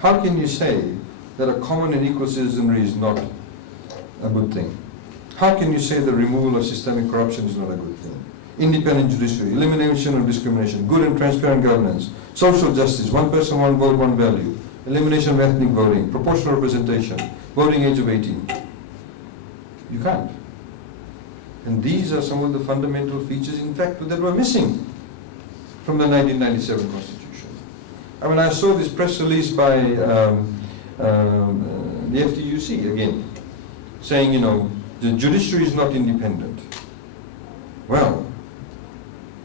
how can you say that a common and equal citizenry is not a good thing? How can you say the removal of systemic corruption is not a good thing? Independent judiciary, elimination of discrimination, good and transparent governance, social justice, one person, one vote, one value, elimination of ethnic voting, proportional representation, voting age of 18. You can't. And these are some of the fundamental features, in fact, that were missing from the 1997 Constitution. I mean, I saw this press release by the FTUC again, saying, you know, the judiciary is not independent. Well,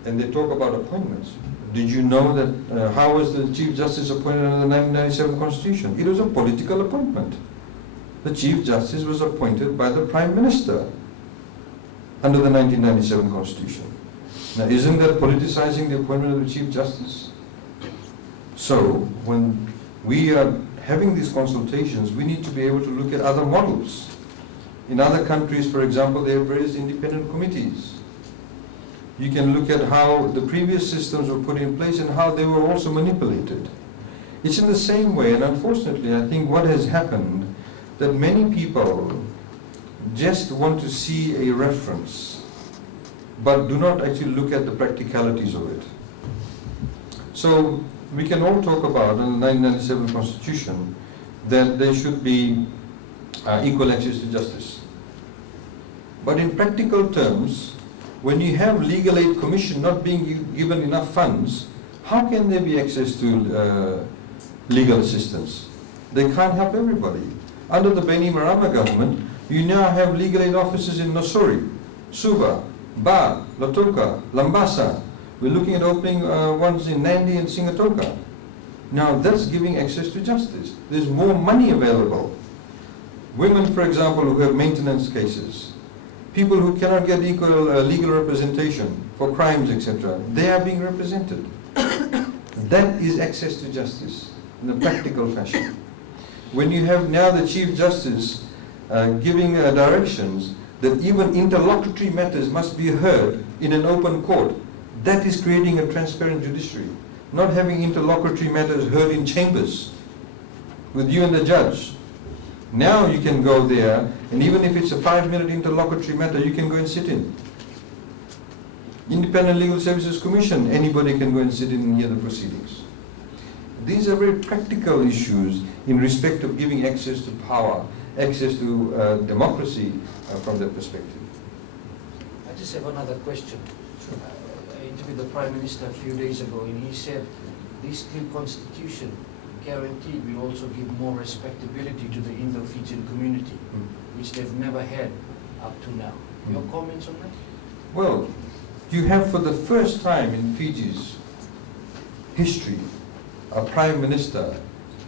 and they talk about appointments. Did you know that, how was the Chief Justice appointed under the 1997 Constitution? It was a political appointment. The Chief Justice was appointed by the Prime Minister under the 1997 Constitution. Now, isn't that politicizing the appointment of the Chief Justice? So, when we are having these consultations, we need to be able to look at other models. In other countries, for example, they have various independent committees. You can look at how the previous systems were put in place and how they were also manipulated. It's in the same way, and unfortunately, I think what has happened, that many people just want to see a reference, but do not actually look at the practicalities of it. So we can all talk about in the 1997 Constitution that there should be equal access to justice. But in practical terms, when you have Legal Aid Commission not being given enough funds, how can there be access to legal assistance? They can't help everybody. Under the Beni Marama government, you now have legal aid offices in Nosori, Suba, Ba, Latoka, Lambasa. We're looking at opening ones in Nandi and Singatoka. Now that's giving access to justice. There's more money available. Women, for example, who have maintenance cases, people who cannot get equal legal representation for crimes, etc., they are being represented. That is access to justice in a practical fashion. When you have now the Chief Justice giving directions that even interlocutory matters must be heard in an open court, that is creating a transparent judiciary. Not having interlocutory matters heard in chambers with you and the judge. Now you can go there, and even if it's a 5-minute interlocutory matter, you can go and sit in. Independent Legal Services Commission, anybody can go and sit in and hear the proceedings. These are very practical issues in respect of giving access to power, access to democracy from that perspective. I just have another question. I interviewed the Prime Minister a few days ago, and he said this new constitution guaranteed will also give more respectability to the Indo-Fijian community, which they've never had up to now. Your comments on that? Well, you have for the first time in Fiji's history a Prime Minister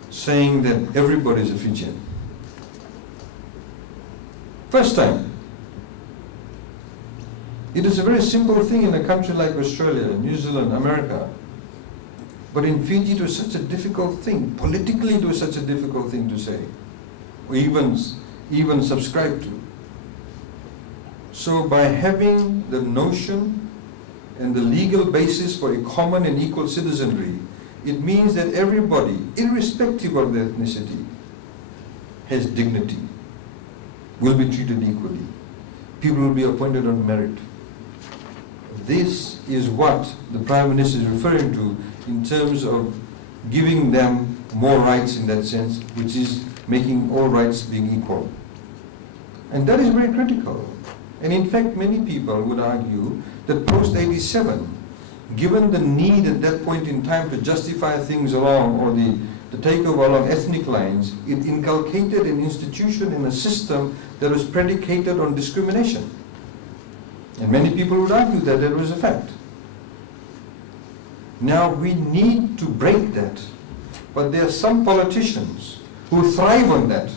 saying that everybody is a Fijian. First time. It is a very simple thing in a country like Australia, New Zealand, America. But in Fiji it was such a difficult thing. Politically it was such a difficult thing to say, or even subscribe to. So by having the notion and the legal basis for a common and equal citizenry, it means that everybody, irrespective of their ethnicity, has dignity, will be treated equally. People will be appointed on merit. This is what the Prime Minister is referring to in terms of giving them more rights in that sense, which is making all rights being equal. And that is very critical. And in fact, many people would argue that post-87, given the need at that point in time to justify things along, or the takeover along ethnic lines, it inculcated an institution and a system that was predicated on discrimination. And many people would argue that that was a fact. Now we need to break that. But there are some politicians who thrive on that.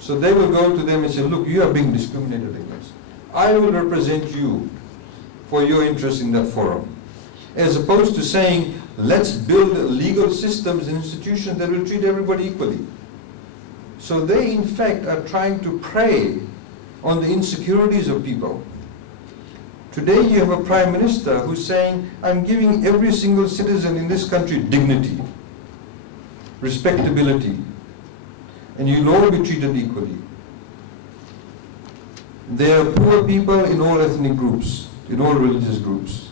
So they will go to them and say, look, you are being discriminated against. I will represent you for your interest in that forum. As opposed to saying, let's build legal systems and institutions that will treat everybody equally. So they in fact are trying to prey on the insecurities of people. Today you have a Prime Minister who's saying, I'm giving every single citizen in this country dignity. respectability, and you'll all be treated equally. There are poor people in all ethnic groups, in all religious groups.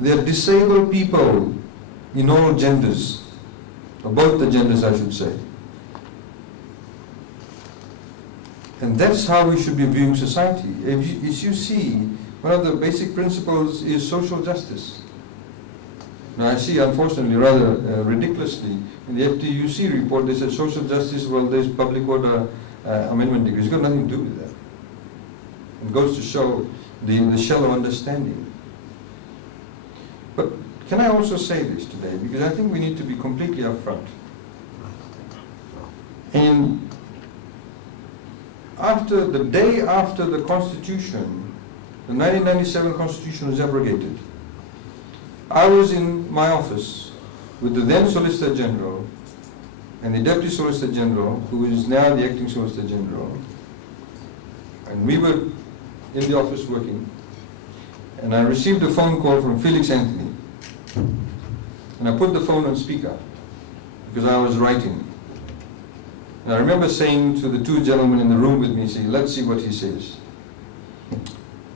There are disabled people in all genders, or both the genders I should say. And that's how we should be viewing society. As you see, one of the basic principles is social justice. Now I see, unfortunately, rather ridiculously, in the FTUC report they said social justice, well, there's public order amendment degrees. It's got nothing to do with that. It goes to show the shallow understanding. But can I also say this today, because I think we need to be completely upfront. And the day after the Constitution, the 1997 Constitution was abrogated, I was in my office with the then Solicitor General and the Deputy Solicitor General, who is now the Acting Solicitor General, and we were in the office working, and I received a phone call from Felix Anthony, and I put the phone on speaker because I was writing. And I remember saying to the two gentlemen in the room with me, say, let's see what he says.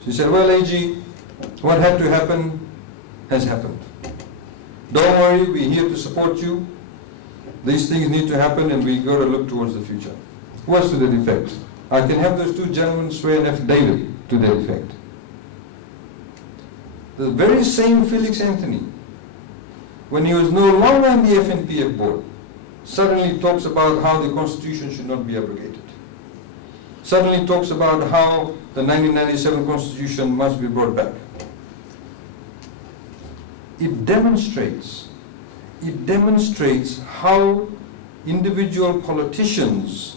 She said, well, AG, what had to happen has happened. Don't worry, we're here to support you. These things need to happen and we've got to look towards the future. What's to that effect? I can have those two gentlemen swear an affidavit to that effect. The very same Felix Anthony, when he was no longer on the FNPF board, suddenly talks about how the Constitution should not be abrogated. Suddenly talks about how the 1997 Constitution must be brought back. It demonstrates how individual politicians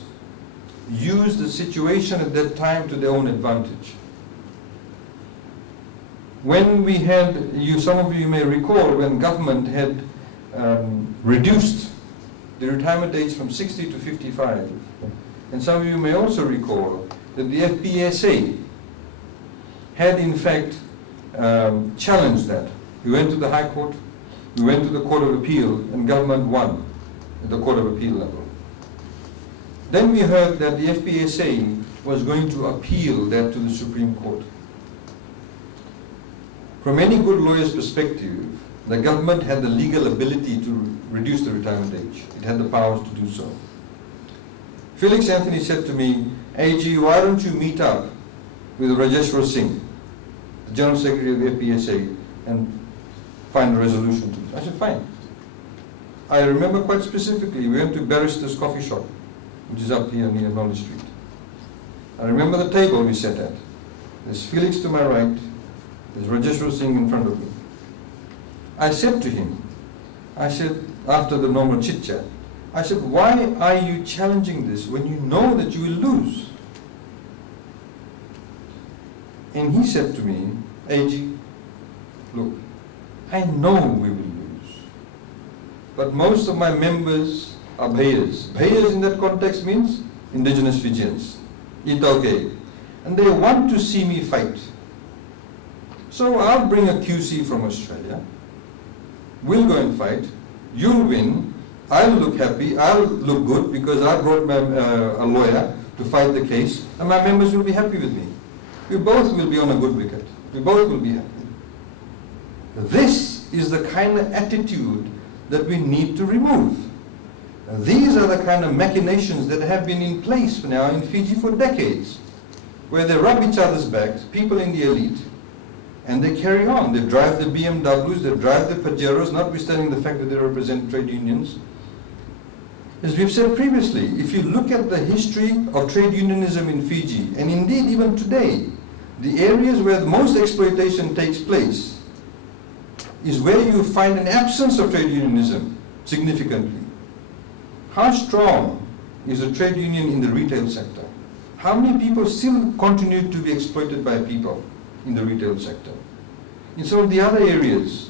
use the situation at that time to their own advantage. When we had, some of you may recall, when government had reduced the retirement age from 60 to 55, and some of you may also recall that the FPSA had in fact challenged that. We went to the High Court, we went to the Court of Appeal, and government won at the Court of Appeal level. Then we heard that the FPSA was going to appeal that to the Supreme Court. From any good lawyer's perspective, the government had the legal ability to reduce the retirement age. It had the powers to do so. Felix Anthony said to me, AG, why don't you meet up with Rajeshwar Singh, the General Secretary of the FPSA, and find a resolution to it. I said, fine. I remember quite specifically, we went to Barrister's Coffee Shop, which is up here near Knowledge Street. I remember the table we sat at. There's Felix to my right, there's Rajeshwar Singh in front of me. I said to him, after the normal chit-chat, I said, why are you challenging this when you know that you will lose? And he said to me, AG, look, I know we will lose, but most of my members are Bhayas. Bhayas in that context means indigenous Fijians, Itaukei, and they want to see me fight. So I'll bring a QC from Australia, we'll go and fight, you'll win, I'll look happy, I'll look good because I brought a lawyer to fight the case, and my members will be happy with me. We both will be on a good wicket. We both will be happy. This is the kind of attitude that we need to remove. These are the kind of machinations that have been in place now in Fiji for decades, where they rub each other's backs, people in the elite, and they carry on. They drive the BMWs, they drive the Pajeros, notwithstanding the fact that they represent trade unions. As we've said previously, if you look at the history of trade unionism in Fiji, and indeed even today, the areas where the most exploitation takes place is where you find an absence of trade unionism significantly. How strong is a trade union in the retail sector? How many people still continue to be exploited by people in the retail sector? In some of the other areas,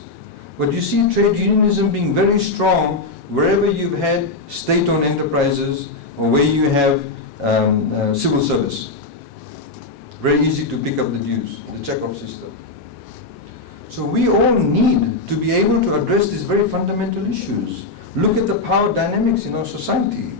but you see trade unionism being very strong wherever you've had state-owned enterprises or where you have civil service. Very easy to pick up the dues, the check-off system. So we all need to be able to address these very fundamental issues. Look at the power dynamics in our society.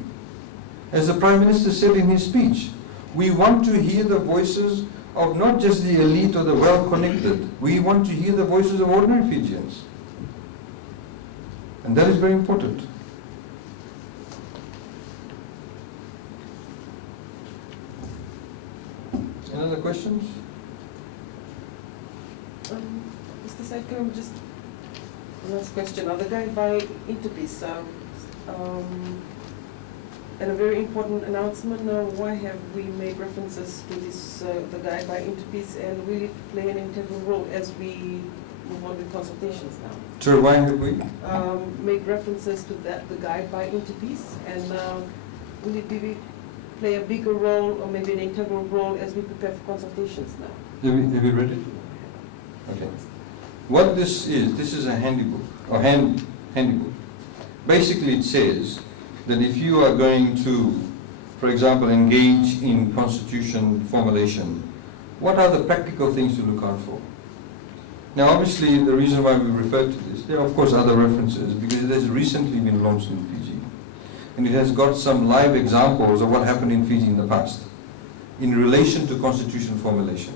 As the Prime Minister said in his speech, we want to hear the voices of not just the elite or the well-connected. We want to hear the voices of ordinary Fijians. And that is very important. Any other questions? Mr. Saikam, just last question. The guide by Interpeace, and a very important announcement, why have we made references to this, the guide by Interpeace, and will it play an integral role as we move on with consultations now? Sure, why have we? Made references to that, the guide by Interpeace, and will it play a bigger role or maybe an integral role as we prepare for consultations now? Have you read it? Okay. What this is a handybook, or handybook. Basically it says that if you are going to, for example, engage in constitution formulation, what are the practical things to look out for? Now obviously the reason why we refer to this, there are of course other references, because it has recently been launched in Fiji. And it has got some live examples of what happened in Fiji in the past in relation to constitution formulation.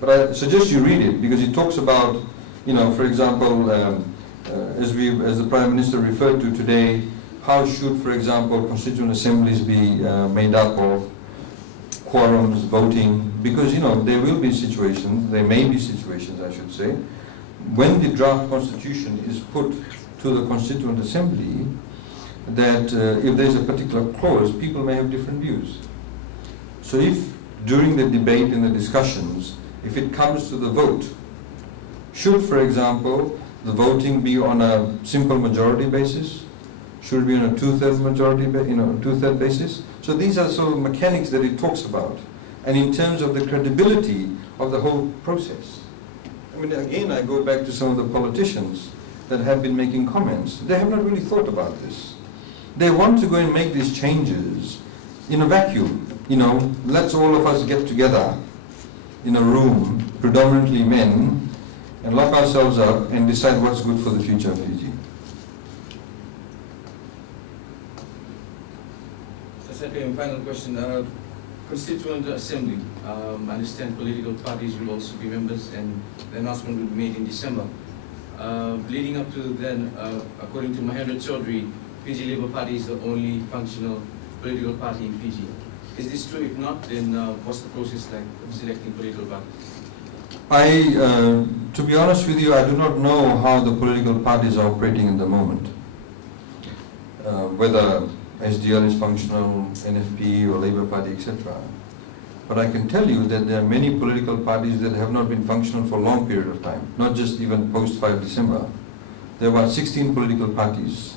But I suggest you read it, because it talks about, for example, as the Prime Minister referred to today, how should, for example, constituent assemblies be made up of, quorums, voting, because, there will be situations, there may be situations, I should say, when the draft constitution is put to the Constituent Assembly, that if there's a particular clause, people may have different views. So if during the debate and the discussions, if it comes to the vote, should, for example, the voting be on a simple majority basis? Should it be on a two-thirds majority, two-third basis? So these are sort of mechanics that it talks about. And in terms of the credibility of the whole process. I mean, again, I go back to some of the politicians that have been making comments. They have not really thought about this. They want to go and make these changes in a vacuum. Let's all of us get together in a room, predominantly men, and lock ourselves up and decide what's good for the future of Fiji. Second, final question. Constituent Assembly. I understand political parties will also be members, and the announcement will be made in December. Leading up to then, according to Mahendra Chaudhry, Fiji Labour Party is the only functional political party in Fiji. Is this true? If not, then what's the process like of selecting political parties? To be honest with you, I do not know how the political parties are operating at the moment. Whether SDL is functional, NFP or Labour Party, etc. But I can tell you that there are many political parties that have not been functional for a long period of time, not just even post 5 December. There are about 16 political parties.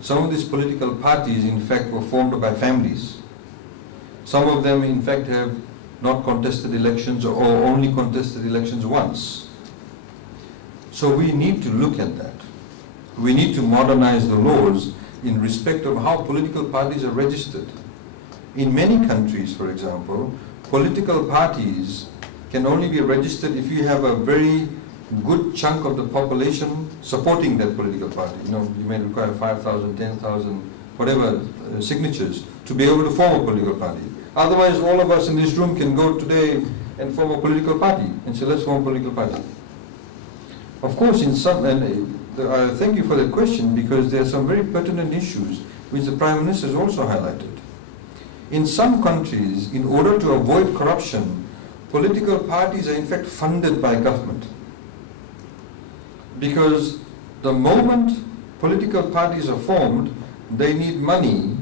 Some of these political parties, in fact, were formed by families. Some of them, in fact, have not contested elections or only contested elections once. So we need to look at that. We need to modernize the laws in respect of how political parties are registered. In many countries, for example, political parties can only be registered if you have a very good chunk of the population supporting that political party. You may require 5,000, 10,000, whatever signatures to be able to form a political party. Otherwise, all of us in this room can go today and form a political party and say, let's form a political party. Of course, in some, and thank you for that question, because there are some very pertinent issues which the Prime Minister has also highlighted. In some countries, in order to avoid corruption, political parties are in fact funded by government. Because the moment political parties are formed, they need money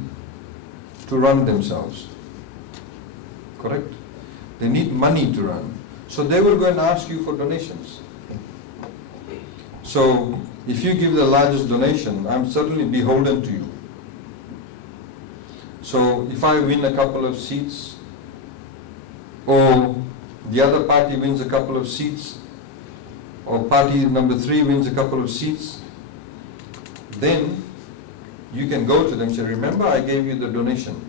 to run themselves. Correct? They need money to run. So they will go and ask you for donations. So if you give the largest donation, I'm certainly beholden to you. So if I win a couple of seats, or the other party wins a couple of seats, or party number 3 wins a couple of seats, then you can go to them and say, remember I gave you the donation.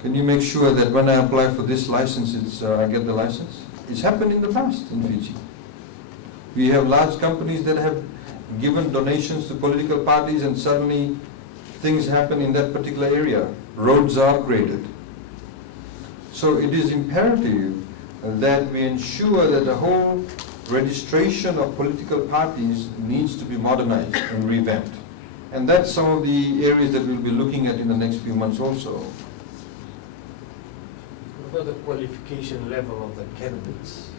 Can you make sure that when I apply for this license, I get the license? It's happened in the past in Fiji. We have large companies that have given donations to political parties and suddenly things happen in that particular area. Roads are upgraded. So it is imperative that we ensure that the whole registration of political parties needs to be modernized and revamped. And that's some of the areas that we'll be looking at in the next few months also. What about the qualification level of the candidates?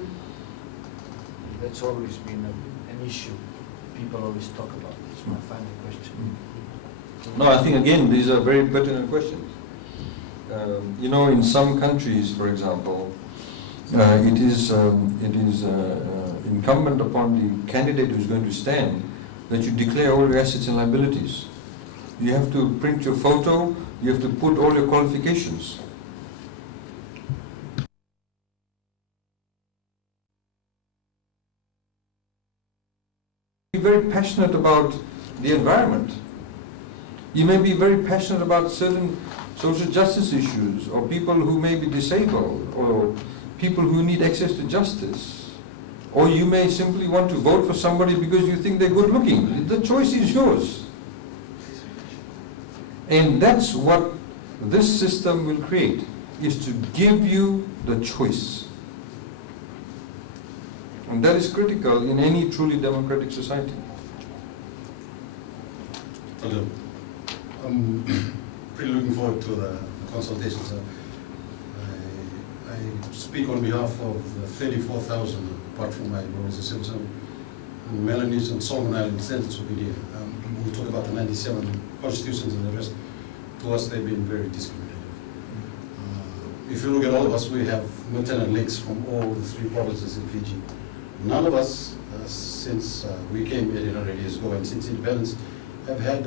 That's always been an issue people always talk about. It's my final question. No, I think again these are very pertinent questions. You know, in some countries, for example, it is incumbent upon the candidate who is going to stand that you declare all your assets and liabilities. You have to print your photo, you have to put all your qualifications. Be very passionate about the environment. You may be very passionate about certain social justice issues, or people who may be disabled, or people who need access to justice. Or you may simply want to vote for somebody because you think they're good looking. The choice is yours. And that's what this system will create, is to give you the choice. And that is critical in any truly democratic society. Hello. I'm pretty looking forward to the consultations. I speak on behalf of the 34,000, apart from my role as a civil servant, Melanese and Solomon Island descendants will be here. We talk about the 97 constitutions and the rest. To us, they've been very discriminative. If you look at all of us, we have maternal links from all the 3 provinces in Fiji. None of us, since we came 1,800 years ago and since independence, have had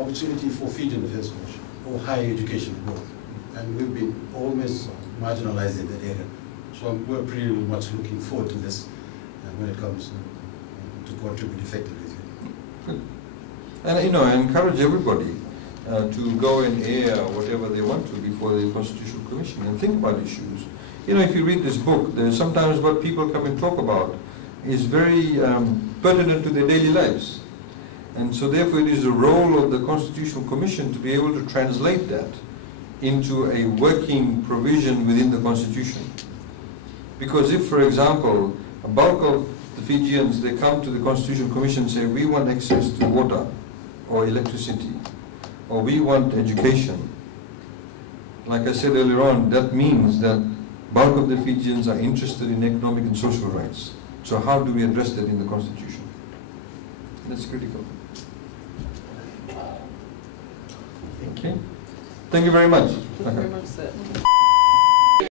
opportunity for Fijian affairs scholarship or higher education growth. And we've been almost marginalized in that area. So we're pretty much looking forward to this when it comes to contribute effectively. Good. And you know, I encourage everybody to go and air whatever they want to before the Constitutional Commission and think about issues. You know, if you read this book, there's sometimes what people come and talk about is very pertinent to their daily lives. And so therefore it is the role of the Constitutional Commission to be able to translate that into a working provision within the Constitution. Because if, for example, a bulk of the Fijians, they come to the Constitutional Commission and say, we want access to water or electricity, or we want education. Like I said earlier on, that means that bulk of the Fijians are interested in economic and social rights. So how do we address that in the Constitution? That's critical. Okay. Thank you very much. Thank you very much, sir.